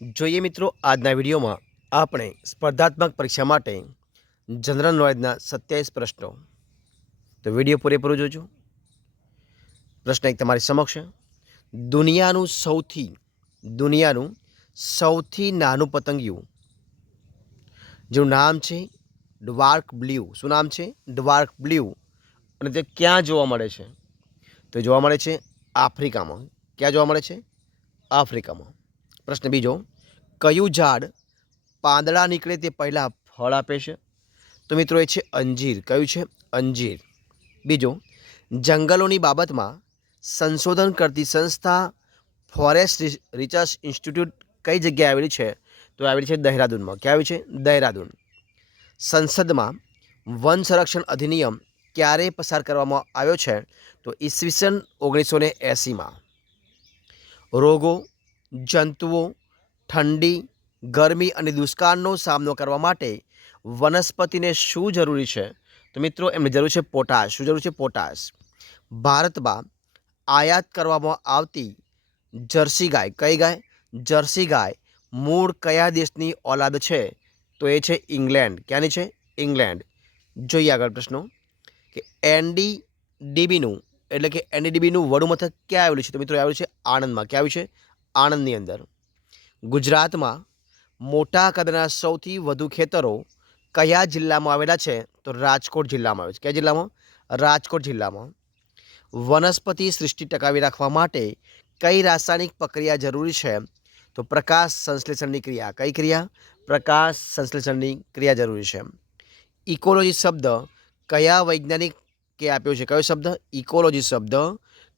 જોઈએ મિત્રો, આજના વિડીયોમાં આપણે સ્પર્ધાત્મક પરીક્ષા માટે જનરલ નોલેજના 27 પ્રશ્નો. તો વિડીયો પૂરેપૂરો જોજો. પ્રશ્ન એક તમારી સમક્ષ. દુનિયાનું સૌથી નાનું પતંગિયું જેનું નામ છે ડ્વાર્ક બ્લ્યુ. શું નામ છે? ડ્વાર્ક બ્લ્યુ. અને તે ક્યાં જોવા મળે છે? તો જોવા મળે છે આફ્રિકામાં. ક્યાં જોવા મળે છે? આફ્રિકામાં. પ્રશ્ન બીજો, કયું ઝાડ પાંદડા નીકળે તે પહેલાં ફળ આપે છે? તો મિત્રો એ છે અંજીર. કયું છે? અંજીર. બીજો, જંગલોની બાબતમાં સંશોધન કરતી સંસ્થા ફોરેસ્ટ રિસર્ચ ઇન્સ્ટિટ્યૂટ કઈ જગ્યાએ આવેલી છે? તો આવેલી છે દહેરાદૂનમાં. ક્યાં આવી છે? દહેરાદૂન. સંસદમાં વન સંરક્ષણ અધિનિયમ ક્યારે પસાર કરવામાં આવ્યો છે? તો ઈસવીસન 1980માં. રોગો, જંતુઓ, ઠંડી, ગરમી અને દુષ્કાળનો સામનો કરવા માટે વનસ્પતિને શું જરૂરી છે? તો મિત્રો એમને જરૂર છે પોટાશ. શું જરૂર છે? પોટાશ. ભારતમાં આયાત કરવામાં આવતી જર્સી ગાય, કઈ ગાય? જર્સી ગાય મૂળ કયા દેશની ઓલાદ છે? તો એ છે ઇંગ્લેન્ડ. ક્યાંની છે? ઇંગ્લેન્ડ. જોઈએ આગળ પ્રશ્નો કે એનડીડીબીનું વડું મથક ક્યાં આવેલું છે? તો મિત્રો આવેલું છે આણંદમાં. ક્યાં આવ્યું છે? આણંદની અંદર. ગુજરાતમાં મોટા કદના સૌથી વધુ ખેતરો કયા જિલ્લામાં આવેલા છે? તો રાજકોટ જિલ્લામાં આવે છે. કયા જિલ્લામાં? રાજકોટ જિલ્લામાં. વનસ્પતિ સૃષ્ટિ ટકાવી રાખવા માટે કઈ રાસાયણિક પ્રક્રિયા જરૂરી છે? તો પ્રકાશ સંશ્લેષણની ક્રિયા. કઈ ક્રિયા? પ્રકાશ સંશ્લેષણની ક્રિયા જરૂરી છે. ઇકોલોજી શબ્દ કયા વૈજ્ઞાનિકે આપ્યો છે? કયો શબ્દ? ઇકોલોજી શબ્દ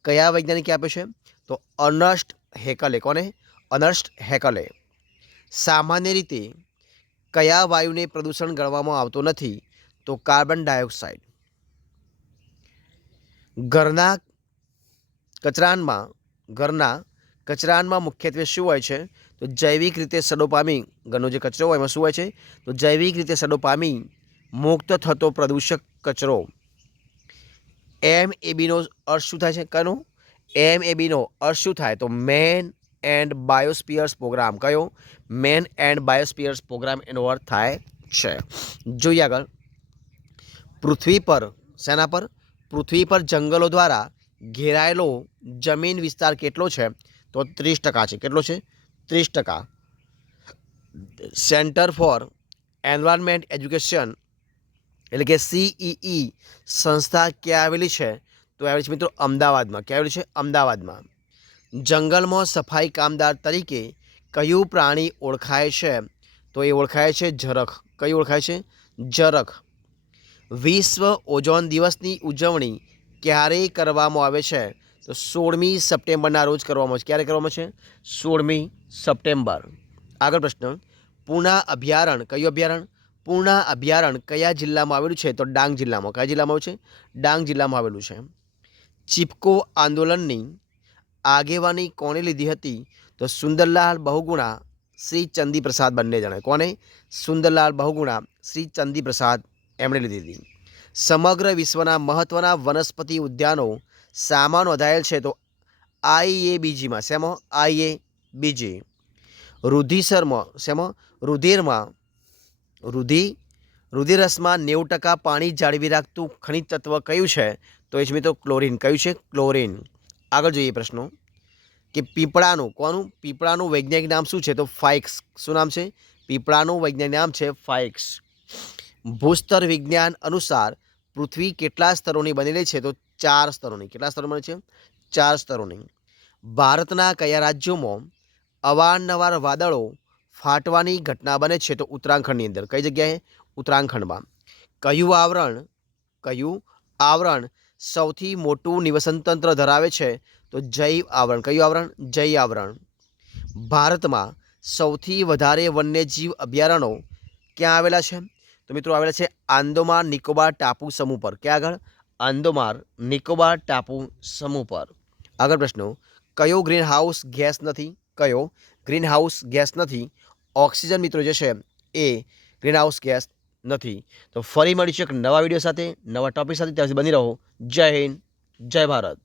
કયા વૈજ્ઞાનિકે આપ્યો છે? તો અર્નસ્ટ હેકલે. કોને? અર્નસ્ટ હેકલે. સામાન્ય રીતે કયા વાયુને પ્રદૂષણ ગણવામાં આવતો નથી? તો કાર્બન ડાયોક્સાઇડ. ઘરના કચરામાં મુખ્યત્વે શું હોય છે? તો જૈવિક રીતે સડો પામી, ઘરનો જે કચરો હોય એમાં શું હોય છે? તો જૈવિક રીતે સડો પામી મુક્ત થતો પ્રદૂષક કચરો. MABનો અર્થ શું થાય છે? કનો? MABનો અર્થ શું થાય? તો મેન એન્ડ બાયોસ્ફિયર્સ પ્રોગ્રામ. કયો? મેન એન્ડ બાયોસ્ફિયર્સ પ્રોગ્રામ એનો અર્થ થાય છે. જોઈએ આગળ. પૃથ્વી પર શેના પર? પૃથ્વી પર જંગલો દ્વારા ઘેરાયેલો જમીન વિસ્તાર કેટલો છે? તો 30% છે. કેટલો છે? 30%. સેન્ટર ફોર એન્વાયરમેન્ટ એજ્યુકેશન એટલે કે CEE સંસ્થા ક્યાં આવેલી છે? તો આવેલી છે મિત્રો અમદાવાદમાં. ક્યાં આવેલી છે? અમદાવાદમાં. જંગલમાં સફાઈ કામદાર તરીકે કયું પ્રાણી ઓળખાય છે? તો એ ઓળખાય છે ઝરખ. કયું ઓળખાય છે? ઝરખ. વિશ્વ ઓઝોન દિવસની ઉજવણી ક્યારે કરવામાં આવે છે? તો 16મી સપ્ટેમ્બરના રોજ કરવામાં આવે છે. ક્યારે કરવામાં છે? 16મી સપ્ટેમ્બર. આગળ પ્રશ્ન, પૂર્ણા અભયારણ્ય. કયું અભયારણ્ય? પૂર્ણા અભયારણ્ય કયા જિલ્લામાં આવેલું છે? તો ડાંગ જિલ્લામાં. કયા જિલ્લામાં આવેલું છે? ડાંગ જિલ્લામાં આવેલું છે. ચિપકો આંદોલનની આગેવાની કોણે લીધી હતી? તો સુંદરલાલ બહુગુણા, શ્રી ચંદી પ્રસાદ બંને જણાય. કોને? સુંદરલાલ બહુગુણા, શ્રી ચંદી પ્રસાદ એમણે લીધી હતી. સમગ્ર વિશ્વના મહત્ત્વના વનસ્પતિ ઉદ્યાનો સામાન નોંધાયેલ છે? તો IABGમાં. શેમાં? IABG. રુધિરસમાં શેમાં? રુધિરરસમાં 90% પાણી જાળવી રાખતું ખનિજ તત્વ કયું છે? તો એ છે મિત્રો ક્લોરીન. કયું છે? ક્લોરીન. આગળ જોઈએ પ્રશ્નો કે પીપળાનું વૈજ્ઞાનિક નામ શું છે? તો ફાઇક્સ. શું નામ છે? પીપળાનું વૈજ્ઞાનિક નામ છે ફાઇક્સ. ભૂસ્તર વિજ્ઞાન અનુસાર પૃથ્વી કેટલા સ્તરોની બનેલી છે? તો 4 સ્તરોની. કેટલા સ્તરો બને છે? 4 સ્તરોની. ભારતના કયા રાજ્યોમાં અવારનવાર વાદળો ફાટવાની ઘટના બને છે? તો ઉત્તરાખંડની અંદર. કઈ જગ્યાએ? ઉત્તરાખંડમાં. કયું આવરણ સૌથી મોટું નિવસન તંત્ર ધરાવે છે? તો જૈવ આવરણ. કયું આવરણ? જૈવ આવરણ. ભારતમાં સૌથી વધારે વન્યજીવ અભયારણ્યો ક્યાં આવેલા છે? તો મિત્રો આવેલા છે આંદોમાન નિકોબાર ટાપુ સમૂહ પર. ક્યાં આગળ? આંદોમાન નિકોબાર ટાપુ સમૂહ પર. આગળ પ્રશ્નો, કયો ગ્રીનહાઉસ ગેસ નથી? કયો ગ્રીનહાઉસ ગેસ નથી? ઓક્સિજન મિત્રો જે છે એ ગ્રીનહાઉસ ગેસ નથી. તો ફરી મળીશું એક નવા વિડીયો સાથે, નવા ટોપિક સાથે. ત્યાં સુધી બની રહો. જય હિન્દ, જય ભારત.